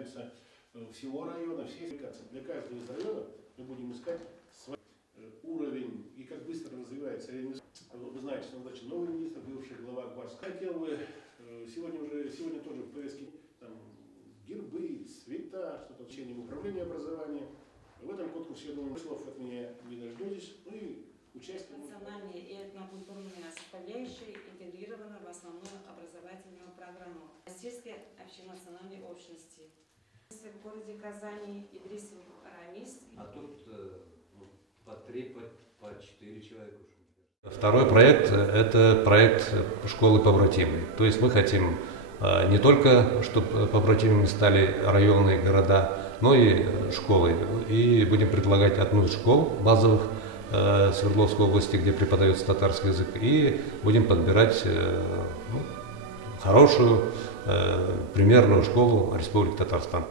касается всего района, всей аппликации. Для каждого из районов мы будем искать свой уровень и как быстро развивается. Вы знаете, что назначен новый министр, бывший глава ГВАС. Хотел бы сегодня тоже в повестке там, гербы, цвета, что-то учением управления образования. В этом конкурсе, я думаю, слов от меня не дождетесь. Ну и участие. Национальные и этнокультурные составляющие интегрированы в основную образовательную программу российской общенациональной общности. В городе Казани Идрисов Рамис. А тут по 3, по 4 человека. Второй проект – это проект школы побратимы. То есть мы хотим не только, чтобы побратимыми стали районы, города, но и школы. И будем предлагать одну из школ базовых Свердловской области, где преподается татарский язык, и будем подбирать хорошую, примерную школу Республики Татарстан.